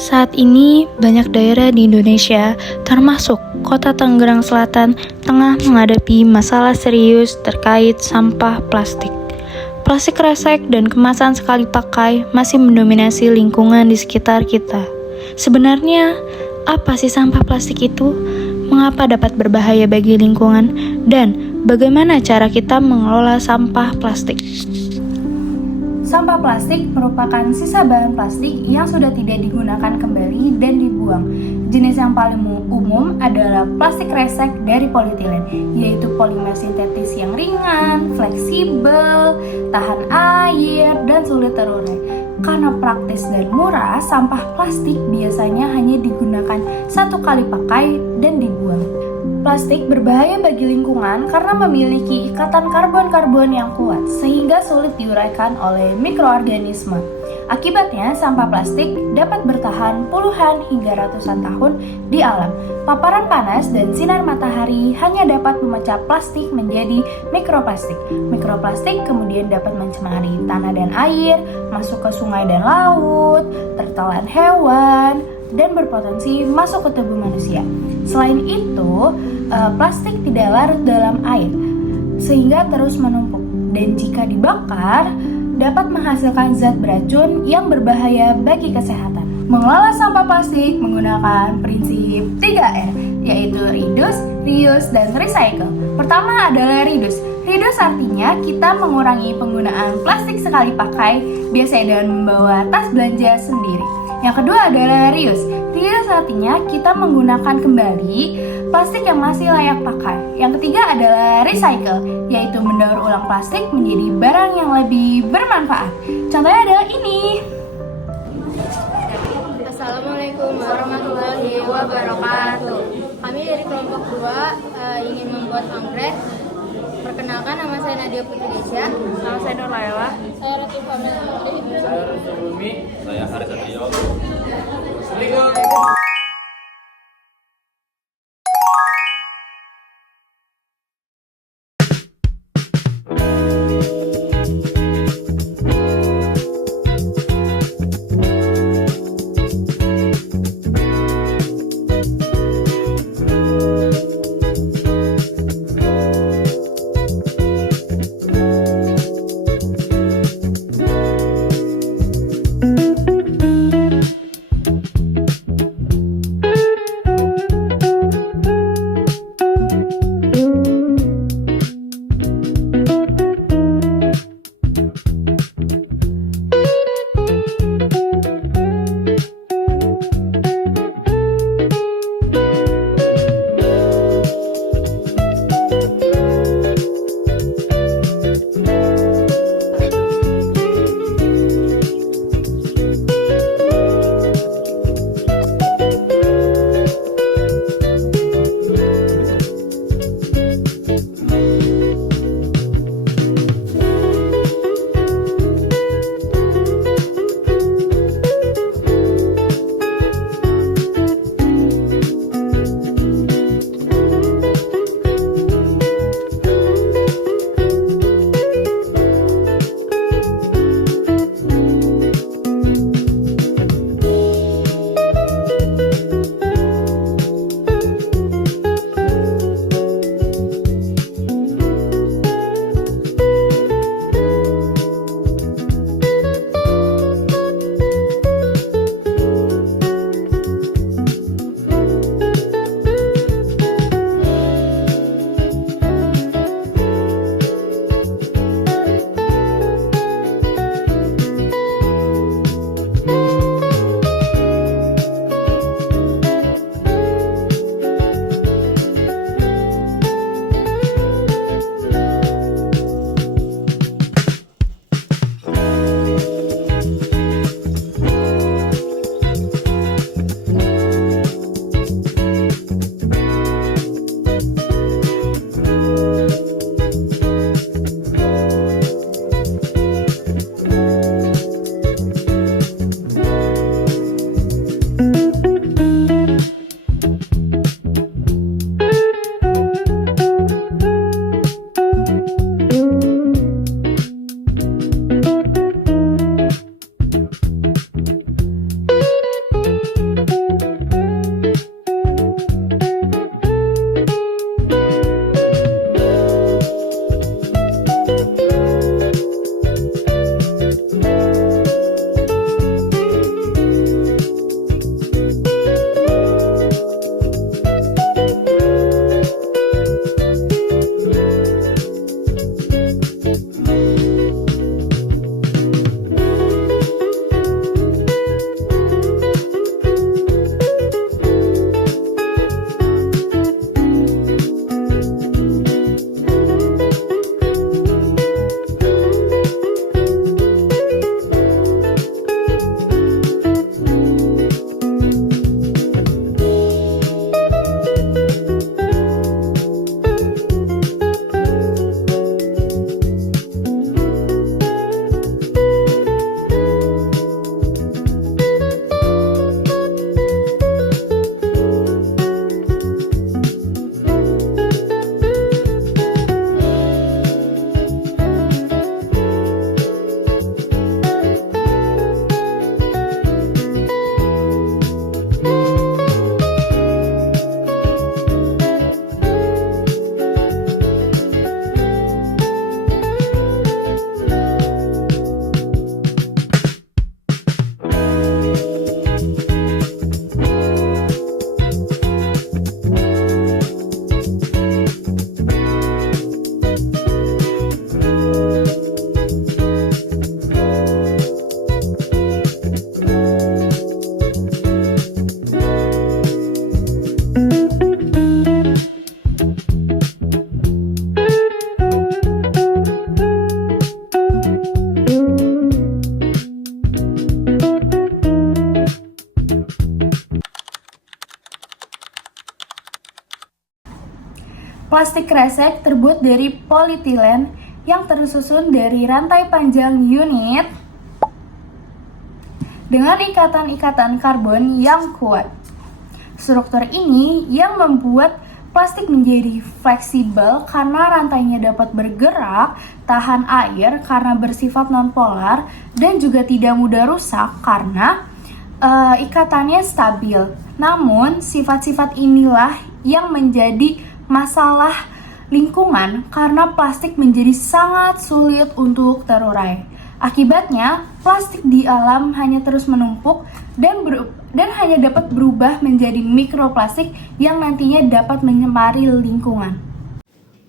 Saat ini, banyak daerah di Indonesia, termasuk kota Tangerang Selatan, tengah menghadapi masalah serius terkait sampah plastik. Plastik kresek dan kemasan sekali pakai masih mendominasi lingkungan di sekitar kita. Sebenarnya, apa sih sampah plastik itu? Mengapa dapat berbahaya bagi lingkungan? Dan bagaimana cara kita mengelola sampah plastik? Sampah plastik merupakan sisa bahan plastik yang sudah tidak digunakan kembali dan dibuang. Jenis yang paling umum adalah plastik kresek dari polietilen, yaitu polimer sintetis yang ringan, fleksibel, tahan air, dan sulit terurai. Karena praktis dan murah, sampah plastik biasanya hanya digunakan satu kali pakai dan dibuang. Plastik berbahaya bagi lingkungan karena memiliki ikatan karbon-karbon yang kuat, sehingga sulit diuraikan oleh mikroorganisme. Akibatnya, sampah plastik dapat bertahan puluhan hingga ratusan tahun di alam. Paparan panas dan sinar matahari hanya dapat memecah plastik menjadi mikroplastik. Mikroplastik kemudian dapat mencemari tanah dan air, masuk ke sungai dan laut, tertelan hewan, dan berpotensi masuk ke tubuh manusia. Selain itu, plastik tidak larut dalam air, sehingga terus menumpuk. Dan jika dibakar, dapat menghasilkan zat beracun yang berbahaya bagi kesehatan. Mengelola sampah plastik menggunakan prinsip 3R, yaitu reduce, reuse, dan recycle. Pertama adalah reduce. Reduce artinya kita mengurangi penggunaan plastik sekali pakai, biasanya dengan membawa tas belanja sendiri. Yang kedua adalah reuse. Reuse artinya kita menggunakan kembali plastik yang masih layak pakai. Yang ketiga adalah recycle, yaitu mendaur ulang plastik menjadi barang yang lebih bermanfaat. Contohnya adalah ini. Assalamualaikum warahmatullahi wabarakatuh. Kami dari kelompok 2 ingin membuat anggrek. Perkenalkan, nama saya Nadia Putri Desya. Nama saya Nur Laila. Saya Ratih Famil. Saya Rusdi Bumi. Saya Haris Satrio. Plastik kresek terbuat dari polietilen yang tersusun dari rantai panjang unit dengan ikatan-ikatan karbon yang kuat. Struktur ini yang membuat plastik menjadi fleksibel karena rantainya dapat bergerak, tahan air karena bersifat nonpolar, dan juga tidak mudah rusak karena ikatannya stabil. Namun, sifat-sifat inilah yang menjadi masalah lingkungan karena plastik menjadi sangat sulit untuk terurai. Akibatnya, plastik di alam hanya terus menumpuk dan hanya dapat berubah menjadi mikroplastik yang nantinya dapat mencemari lingkungan.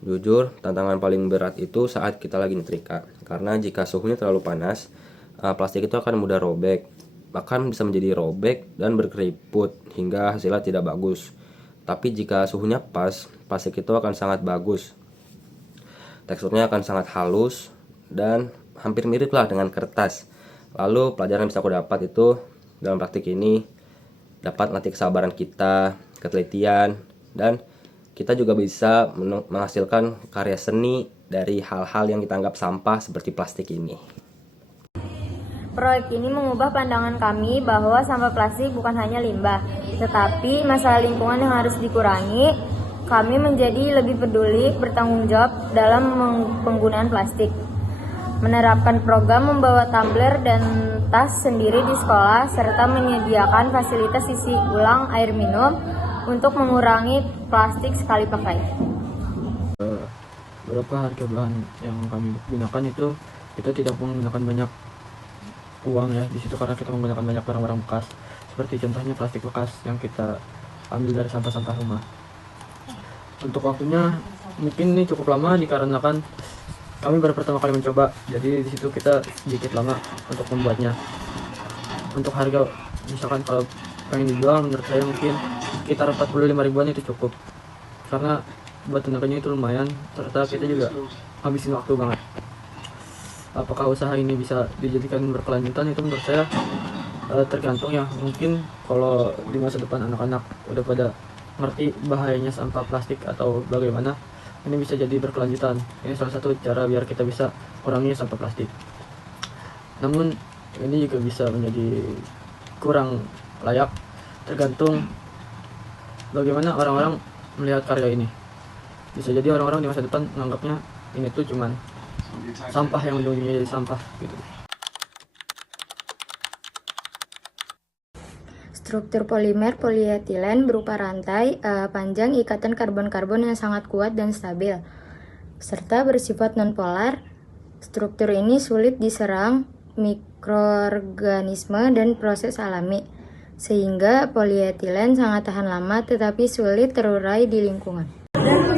Jujur, tantangan paling berat itu saat kita lagi nyetrika. Karena jika suhunya terlalu panas, plastik itu akan mudah robek. Bahkan bisa menjadi robek dan berkeriput hingga hasilnya tidak bagus. Tapi jika suhunya pas, plastik itu akan sangat bagus. Teksturnya akan sangat halus dan hampir mirip lah dengan kertas. Lalu pelajaran yang bisa aku dapat itu dalam praktik ini dapat melatih kesabaran kita, ketelitian, dan kita juga bisa menghasilkan karya seni dari hal-hal yang kita anggap sampah seperti plastik ini. Proyek ini mengubah pandangan kami bahwa sampah plastik bukan hanya limbah, tetapi masalah lingkungan yang harus dikurangi. Kami menjadi lebih peduli, bertanggung jawab dalam penggunaan plastik. Menerapkan program membawa tumbler dan tas sendiri di sekolah, serta menyediakan fasilitas isi ulang air minum untuk mengurangi plastik sekali pakai. Beberapa harga bahan yang kami gunakan itu kita tidak menggunakan banyak uang ya di situ karena kita menggunakan banyak barang-barang bekas, seperti contohnya plastik bekas yang kita ambil dari sampah-sampah rumah. Untuk waktunya mungkin ini cukup lama dikarenakan kami baru pertama kali mencoba, jadi di situ kita sedikit lama untuk membuatnya. Untuk harga, misalkan kalau pengen dijual, menurut saya mungkin sekitar 45 ribuan itu cukup, karena buat tenaganya itu lumayan, serta kita juga habisin waktu banget. Apakah usaha ini bisa dijadikan berkelanjutan, itu menurut saya tergantung ya. Mungkin kalau di masa depan anak-anak udah pada ngerti bahayanya sampah plastik atau bagaimana, ini bisa jadi berkelanjutan. Ini salah satu cara biar kita bisa kurangi sampah plastik. Namun ini juga bisa menjadi kurang layak, tergantung bagaimana orang-orang melihat karya ini. Bisa jadi orang-orang di masa depan menganggapnya ini tuh cuman sampah yang ujung-ujungnya jadi sampah gitu. Struktur polimer polietilen berupa rantai panjang ikatan karbon-karbon yang sangat kuat dan stabil, serta bersifat nonpolar. Struktur ini sulit diserang mikroorganisme dan proses alami, sehingga polietilen sangat tahan lama tetapi sulit terurai di lingkungan.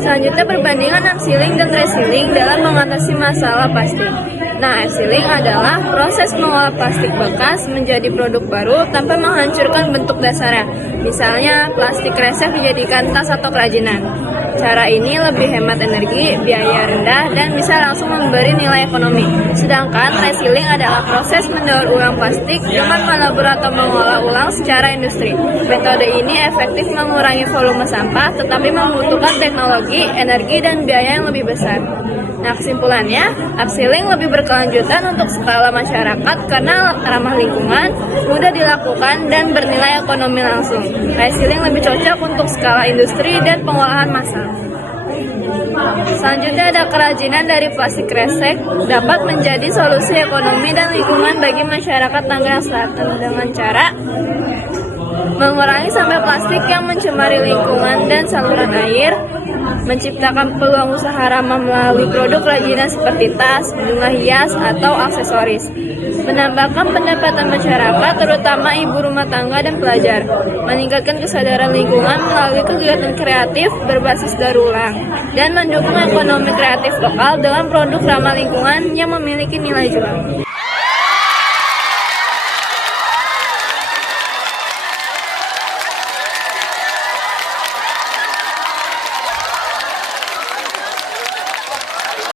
Selanjutnya perbandingan upcycling dan recycling dalam mengatasi masalah plastik. Nah, upcycling adalah proses mengolah plastik bekas menjadi produk baru tanpa menghancurkan bentuk dasarnya. Misalnya, plastik kresek dijadikan tas atau kerajinan. Cara ini lebih hemat energi, biaya rendah, dan bisa langsung memberi nilai ekonomi. Sedangkan recycling adalah proses mendaur ulang plastik dengan melabur atau mengolah ulang secara industri. Metode ini efektif mengurangi volume sampah, tetapi membutuhkan teknologi, energi, dan biaya yang lebih besar. Nah, kesimpulannya, upcycling lebih berkelanjutan untuk skala masyarakat karena ramah lingkungan, mudah dilakukan, dan bernilai ekonomi langsung. Recycling lebih cocok untuk skala industri dan pengolahan massal. Selanjutnya ada kerajinan dari plastik kresek dapat menjadi solusi ekonomi dan lingkungan bagi masyarakat Tangerang Selatan dengan cara mengurangi sampah plastik yang mencemari lingkungan dan saluran air, menciptakan peluang usaha ramah melalui produk kerajinan seperti tas, bunga hias, atau aksesoris, menambahkan pendapatan masyarakat terutama ibu rumah tangga dan pelajar, meningkatkan kesadaran lingkungan melalui kegiatan kreatif berbasis daur ulang, dan mendukung ekonomi kreatif lokal dengan produk ramah lingkungan yang memiliki nilai jual.